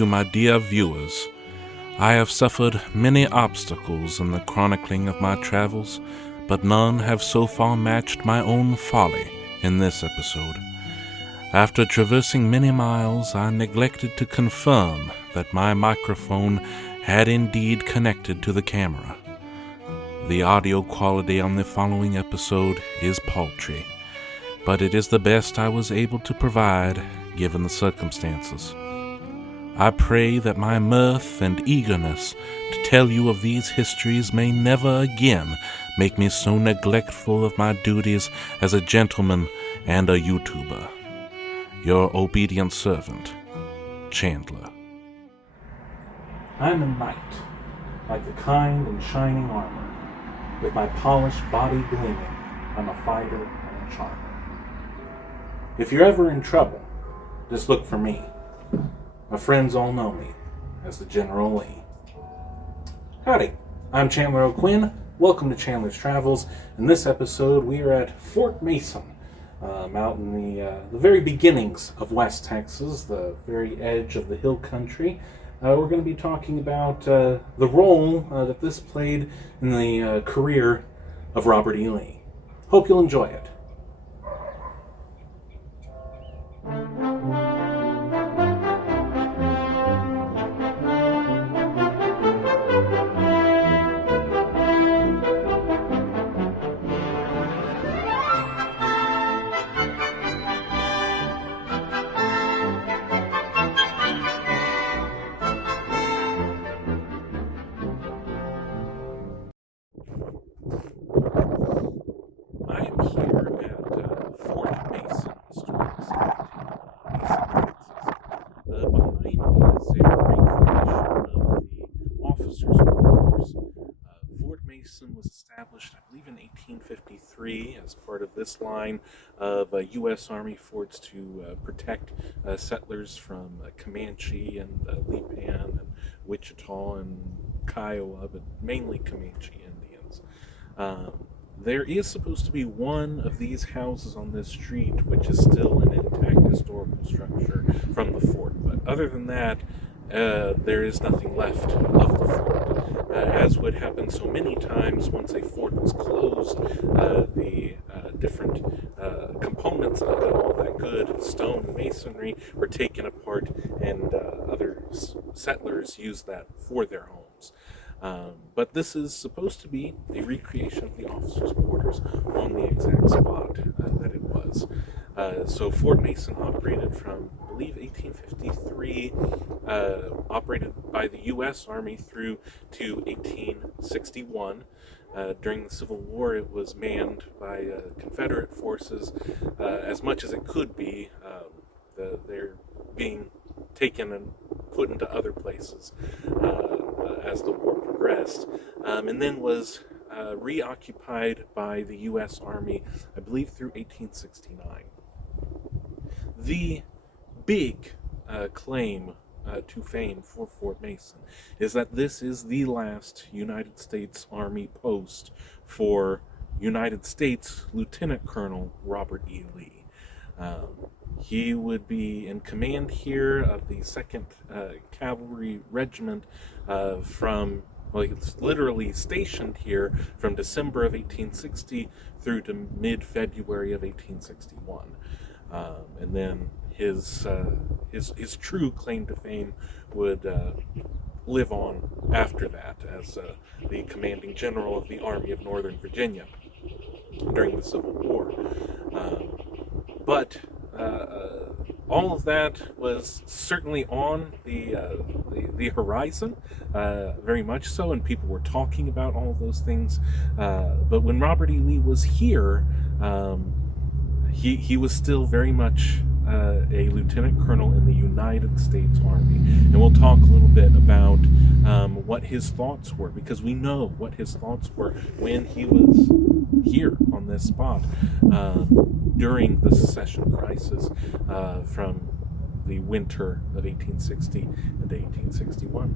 to my dear viewers. I have suffered many obstacles in the chronicling of my travels, but none have so far matched my own folly in this episode. After traversing many miles, I neglected to confirm that my microphone had indeed connected to the camera. The audio quality on the following episode is paltry, but it is the best I was able to provide given the circumstances. I pray that my mirth and eagerness to tell you of these histories may never again make me so neglectful of my duties as a gentleman and a YouTuber. Your obedient servant, Chandler. I'm a knight, like the kind in shining armor. With my polished body gleaming, I'm a fighter and a charmer. If you're ever in trouble, just look for me. My friends all know me as the General Lee. Howdy, I'm Chandler O'Quinn. Welcome to Chandler's Travels. In this episode, we are at Fort Mason, out in the very beginnings of West Texas, the very edge of the hill country. We're going to be talking about the role that this played in the career of Robert E. Lee. Hope you'll enjoy it. Was established, I believe, in 1853 as part of this line of U.S. Army forts to protect settlers from Comanche and Lipan and Wichita and Kiowa, but mainly Comanche Indians. There is supposed to be one of these houses on this street which is still an intact historical structure from the fort, but other than that, there is nothing left of the fort. As would happen so many times, once a fort was closed, the different components of it, all that good stone and masonry, were taken apart, and other settlers used that for their homes. But this is supposed to be a recreation of the officers' quarters on the exact spot that it was. So Fort Mason operated from, I believe, 1853, operated by the U.S. Army through to 1861. During the Civil War, it was manned by Confederate forces as much as it could be. They're being taken and put into other places as the war progressed, and then was reoccupied by the U.S. Army, I believe, through 1869. The big claim to fame for Fort Mason is that this is the last United States Army post for United States Lieutenant Colonel Robert E. Lee. He would be in command here of the 2nd Cavalry Regiment it's literally stationed here from December of 1860 through to mid-February of 1861. And then his true claim to fame would live on after that as the commanding general of the Army of Northern Virginia during the Civil War. But all of that was certainly on the horizon, very much so, and people were talking about all of those things. But when Robert E. Lee was here, he was still very much a lieutenant colonel in the United States Army. And we'll talk a little bit about what his thoughts were, because we know what his thoughts were when he was here on this spot during the secession crisis from the winter of 1860 and 1861.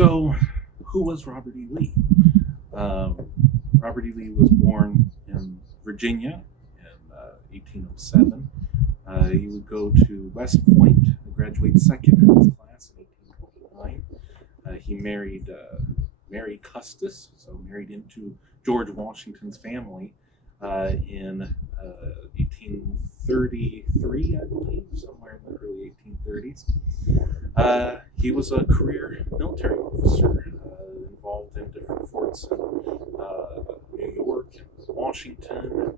So, who was Robert E. Lee? Robert E. Lee was born in Virginia in 1807. He would go to West Point, graduate second in his class in 1829. He married Mary Custis, so married into George Washington's family in 1833, I believe, somewhere in the early 1830s. He was a career military officer involved in different forts in New York and Washington.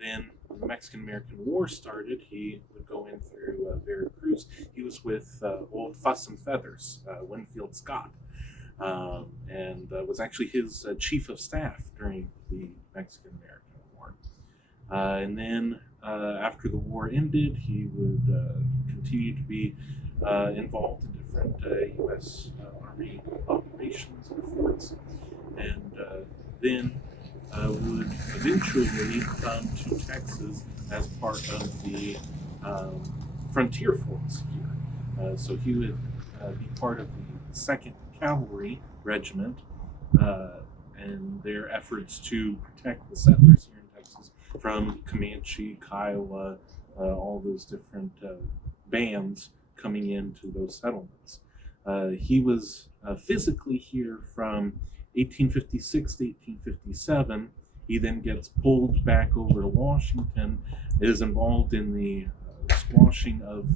Then when the Mexican-American War started, he would go in through Veracruz. He was with Old Fuss and Feathers, Winfield Scott, and was actually his chief of staff during the Mexican-American War. And then after the war ended, he would continue to be involved in different U.S. Army operations and forts, and then would eventually come to Texas as part of the frontier forts here. So he would be part of the 2nd Cavalry Regiment and their efforts to protect the settlers here in Texas from Comanche, Kiowa, all those different bands coming into those settlements. He was physically here from 1856 to 1857. He then gets pulled back over to Washington, is involved in the squashing of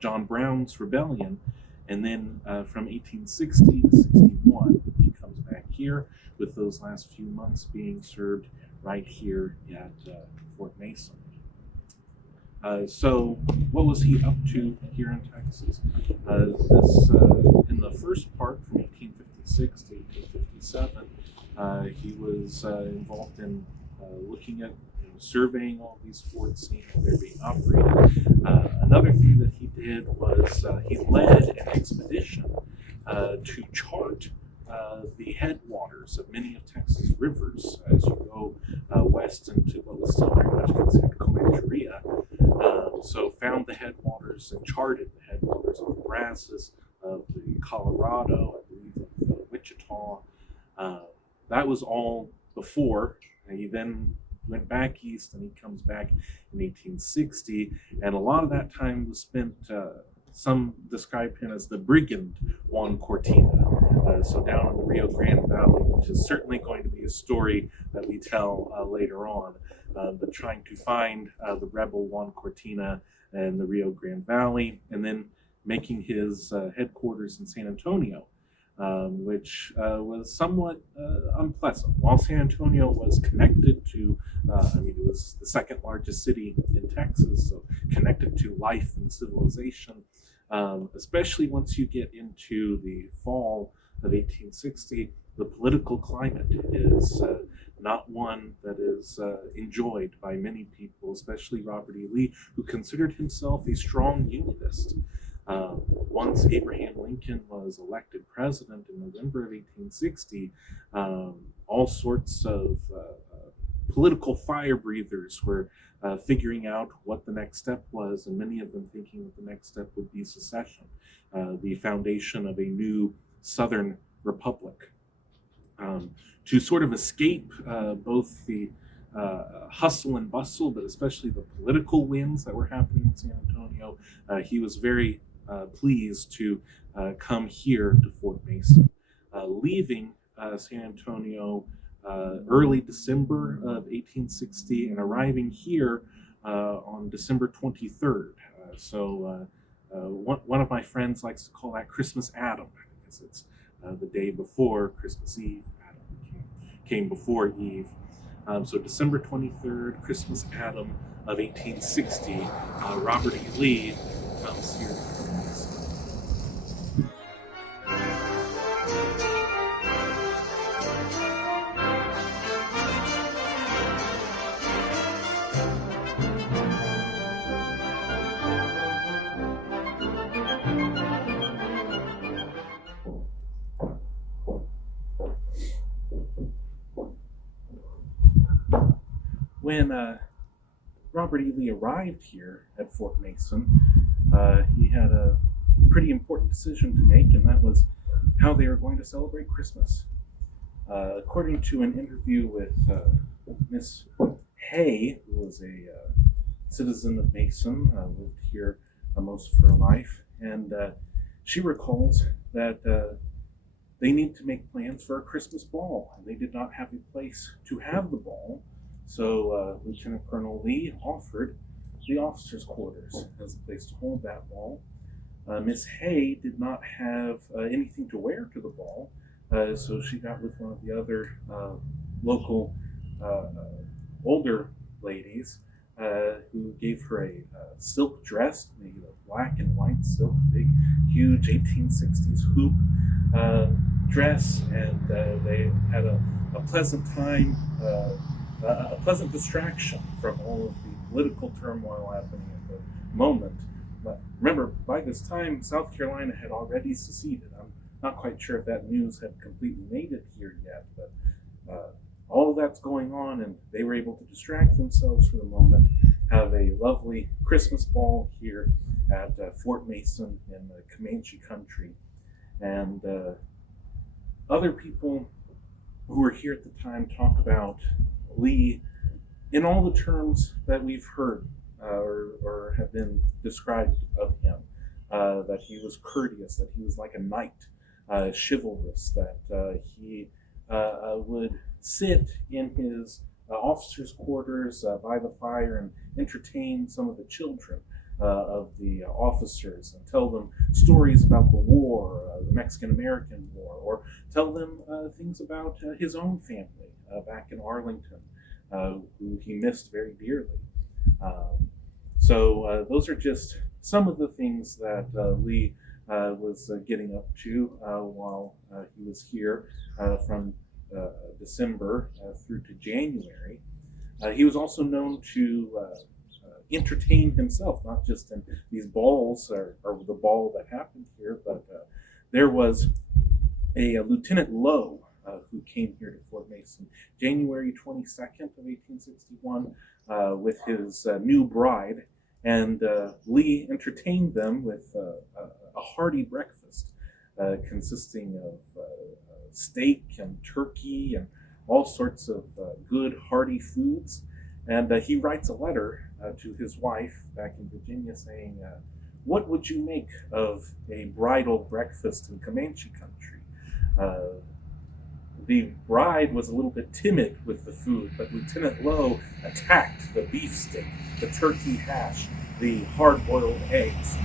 John Brown's rebellion, and then from 1860 to 61, he comes back here, with those last few months being served right here at Fort Mason. So what was he up to here in Texas? In the first part, from 1856 to 1857, he was involved in looking at, surveying all these forts, seeing how they're being operated. Another thing that he did was he led an expedition to chart the headwaters of many of Texas rivers as you go west into what was still very much considered Comancheria. So found the headwaters and charted the headwaters of the Brazos, of the Colorado, I believe of Wichita. That was all before. And he then went back east, and he comes back in 1860, and a lot of that time was spent, some describe him as the brigand Juan Cortina. So down in the Rio Grande Valley, which is certainly going to be a story that we tell later on, but trying to find the rebel Juan Cortina in the Rio Grande Valley, and then making his headquarters in San Antonio, which was somewhat unpleasant. While San Antonio was connected to, it was the 2nd largest city in Texas, so connected to life and civilization, especially once you get into the fall of 1860, the political climate is not one that is enjoyed by many people, especially Robert E. Lee, who considered himself a strong Unionist. Once Abraham Lincoln was elected president in November of 1860, all sorts of political fire breathers were figuring out what the next step was, and many of them thinking that the next step would be secession, the foundation of a new Southern Republic. To sort of escape both the hustle and bustle, but especially the political winds that were happening in San Antonio, he was very pleased to come here to Fort Mason, leaving San Antonio early December of 1860 and arriving here on December 23rd. So one of my friends likes to call that Christmas Adam, because it's the day before Christmas Eve. Adam came before Eve. So December 23rd, Christmas Adam of 1860, Robert E. Lee comes here. When Robert E. Lee arrived here at Fort Mason, he had a pretty important decision to make, and that was how they are going to celebrate Christmas. According to an interview with Miss Hay, who was a citizen of Mason, lived here most of her life, and she recalls that they need to make plans for a Christmas ball, and they did not have a place to have the ball, so Lieutenant Colonel Lee offered the officers' quarters as a place to hold that ball. Miss Hay did not have anything to wear to the ball, so she got with one of the other local older ladies who gave her a silk dress made of black and white silk, big, huge 1860s hoop dress, and they had a pleasant time, a pleasant distraction from all of the political turmoil happening at the moment. But remember, by this time, South Carolina had already seceded. I'm not quite sure if that news had completely made it here yet, but all of that's going on, and they were able to distract themselves for the moment, have a lovely Christmas ball here at Fort Mason in the Comanche country. And other people who were here at the time talk about Lee in all the terms that we've heard or have been described of him, that he was courteous, that he was like a knight, chivalrous, that he would sit in his officers' quarters by the fire and entertain some of the children of the officers and tell them stories about the war, the Mexican-American War, or tell them things about his own family back in Arlington, who he missed very dearly. So those are just some of the things that Lee was getting up to while he was here from December through to January. He was also known to entertain himself, not just in these balls or the ball that happened here, but there was a Lieutenant Lowe who came here to Fort Mason January 22nd of 1861 with his new bride, and Lee entertained them with a hearty breakfast consisting of steak and turkey and all sorts of good hearty foods. And he writes a letter to his wife back in Virginia saying, what would you make of a bridal breakfast in Comanche country? The bride was a little bit timid with the food, but Lieutenant Lowe attacked the beefsteak, the turkey hash, the hard-boiled eggs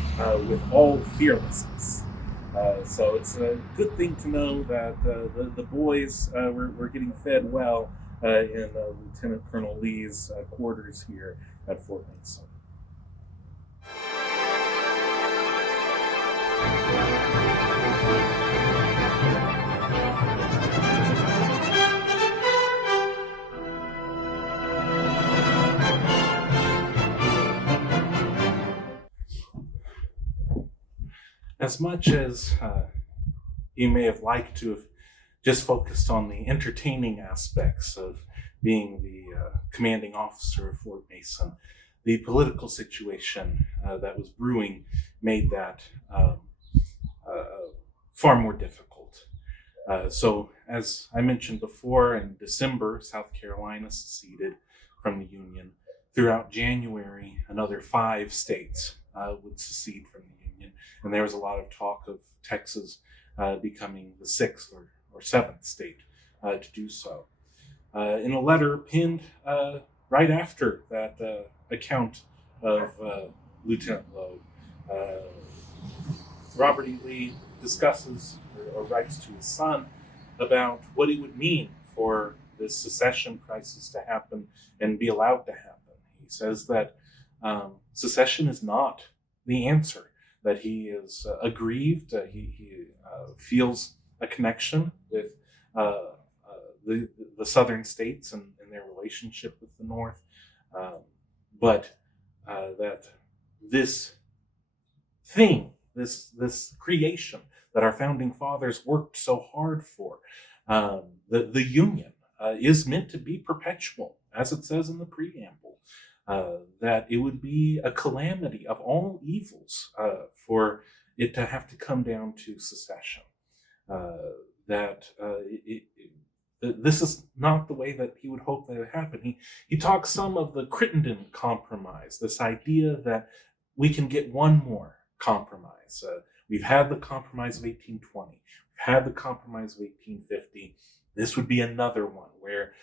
with all fearlessness. So it's a good thing to know that the boys were getting fed well in Lieutenant Colonel Lee's quarters here at Fort Mason. As much as you may have liked to have just focused on the entertaining aspects of being the commanding officer of Fort Mason, the political situation that was brewing made that far more difficult. So, as I mentioned before, in December, South Carolina seceded from the Union. Throughout January, another 5 states would secede from the Union, and there was a lot of talk of Texas becoming the 6th or 7th state to do so. In a letter penned right after that account of Lieutenant Lowe, Robert E. Lee discusses or writes to his son about what it would mean for this secession crisis to happen and be allowed to happen. He says that secession is not the answer, that he is aggrieved, he feels a connection with the southern states and their relationship with the North, but that this thing, this creation that our founding fathers worked so hard for, the Union, is meant to be perpetual, as it says in the preamble, that it would be a calamity of all evils for it to have to come down to secession. This is not the way that he would hope that it would happen. He talks some of the Crittenden Compromise, this idea that we can get one more compromise. We've had the Compromise of 1820. We've had the Compromise of 1850. This would be another one where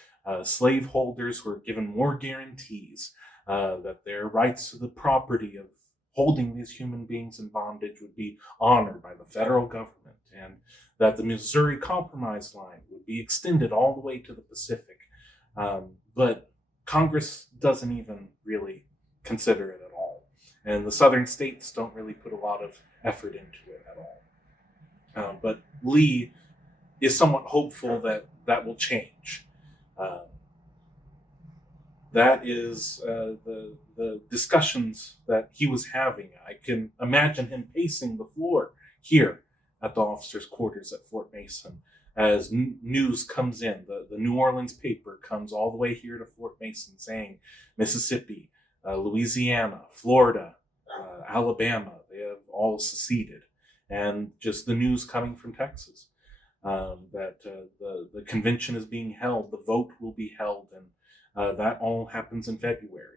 slaveholders were given more guarantees that their rights to the property of holding these human beings in bondage would be honored by the federal government, and that the Missouri Compromise line would be extended all the way to the Pacific. But Congress doesn't even really consider it at all. And the southern states don't really put a lot of effort into it at all. But Lee is somewhat hopeful that that will change. That is the discussions that he was having. I can imagine him pacing the floor here at the officers' quarters at Fort Mason as news comes in. The New Orleans paper comes all the way here to Fort Mason saying Mississippi, Louisiana, Florida, Alabama, they have all seceded. And just the news coming from Texas that the convention is being held, the vote will be held, and that all happens in February.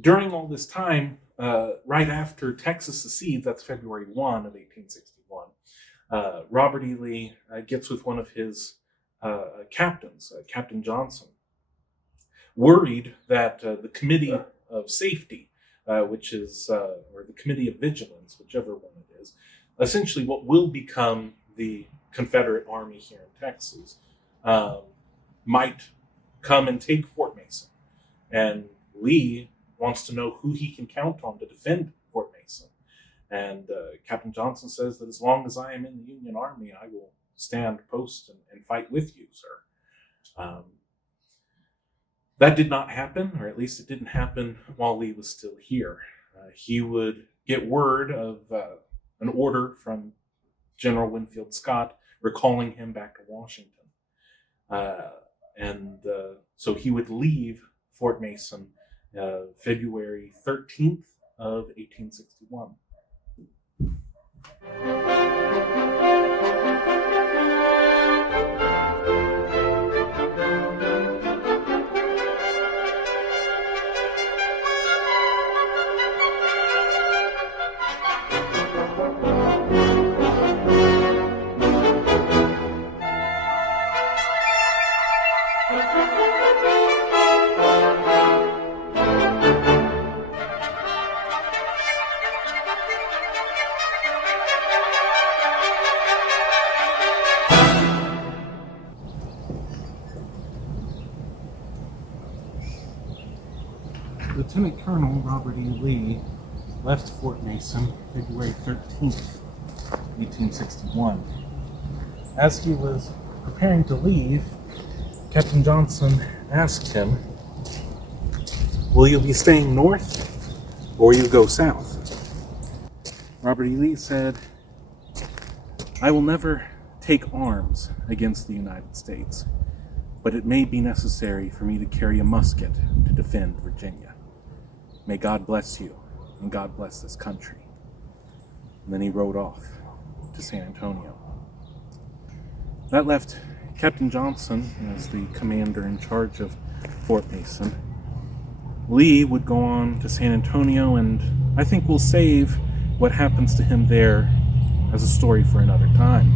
During all this time, right after Texas secedes, that's February 1 of 1861, Robert E. Lee gets with one of his captains, Captain Johnson, worried that the Committee of Safety, which is, or the Committee of Vigilance, whichever one it is, essentially what will become the Confederate Army here in Texas, might come and take Fort Mason. And Lee wants to know who he can count on to defend Fort Mason. And Captain Johnson says that as long as I am in the Union Army, I will stand post and fight with you, sir. That did not happen, or at least it didn't happen while Lee was still here. He would get word of an order from General Winfield Scott recalling him back to Washington. So he would leave Fort Mason February 13th of 1861. Lieutenant Colonel Robert E. Lee left Fort Mason February 13th, 1861. As he was preparing to leave, Captain Johnson asked him, "Will you be staying north or will you go south?" Robert E. Lee said, "I will never take arms against the United States, but it may be necessary for me to carry a musket to defend Virginia. May God bless you, and God bless this country." And then he rode off to San Antonio. That left Captain Johnson as the commander in charge of Fort Mason. Lee would go on to San Antonio, and I think we'll save what happens to him there as a story for another time.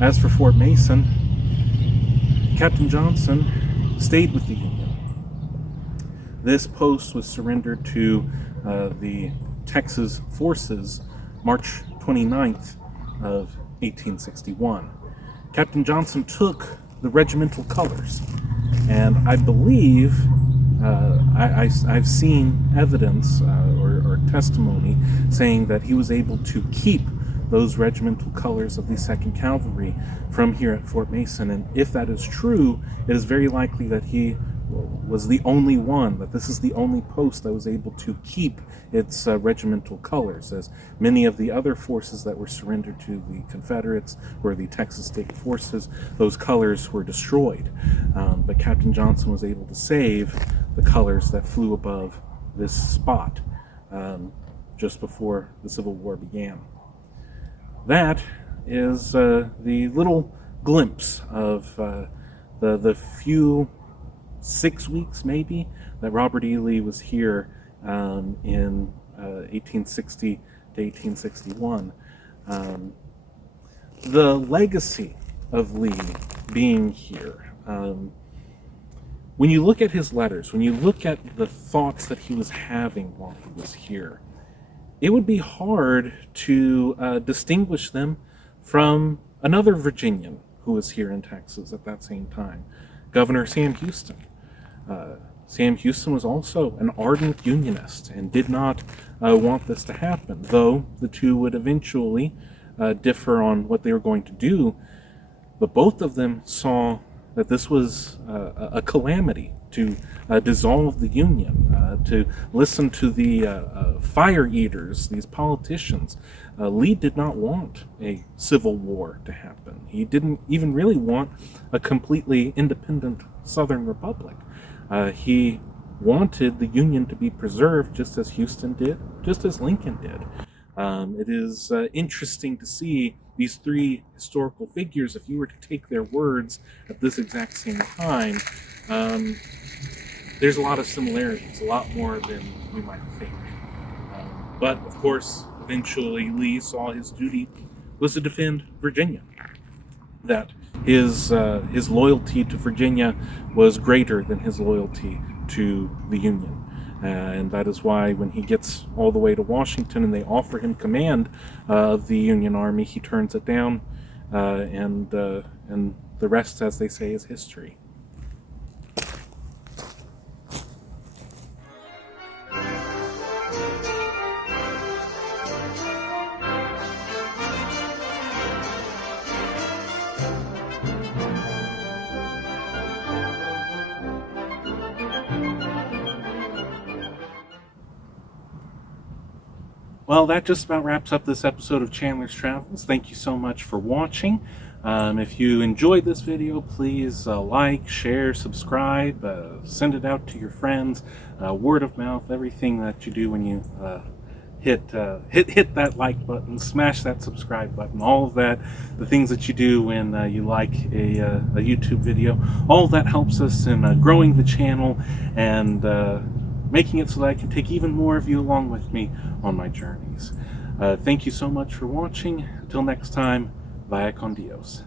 As for Fort Mason, Captain Johnson stayed with the Union. This post was surrendered to the Texas forces March 29th of 1861. Captain Johnson took the regimental colors, and I believe I've seen evidence or testimony saying that he was able to keep those regimental colors of the 2nd Cavalry from here at Fort Mason. And if that is true, it is very likely that he was the only one, that this is the only post that was able to keep its regimental colors, as many of the other forces that were surrendered to the Confederates or the Texas State Forces, those colors were destroyed. But Captain Johnson was able to save the colors that flew above this spot just before the Civil War began. that is the little glimpse of the few 6 weeks maybe that Robert E. Lee was here in 1860 to 1861. The legacy of Lee being here, when you look at his letters, when you look at the thoughts that he was having while he was here, it would be hard to distinguish them from another Virginian who was here in Texas at that same time, Governor Sam Houston. Sam Houston was also an ardent Unionist and did not want this to happen, though the two would eventually differ on what they were going to do. But both of them saw that this was a calamity to dissolve the Union, to listen to the fire eaters, these politicians. Lee did not want a civil war to happen. He didn't even really want a completely independent Southern Republic. He wanted the Union to be preserved just as Houston did, just as Lincoln did. It is interesting to see these three historical figures, if you were to take their words at this exact same time. There's a lot of similarities, a lot more than we might think. But of course, eventually Lee saw his duty was to defend Virginia. That his loyalty to Virginia was greater than his loyalty to the Union. And that is why when he gets all the way to Washington and they offer him command of the Union Army, he turns it down, and the rest, as they say, is history. Well, that just about wraps up this episode of Chandler's Travels. Thank you so much for watching. If you enjoyed this video, please like, share, subscribe, send it out to your friends, word of mouth, everything that you do when you hit that like button, smash that subscribe button, all of that, the things that you do when you like a YouTube video, all of that helps us in growing the channel and making it so that I can take even more of you along with me on my journeys. Thank you so much for watching. Until next time, vaya con Dios.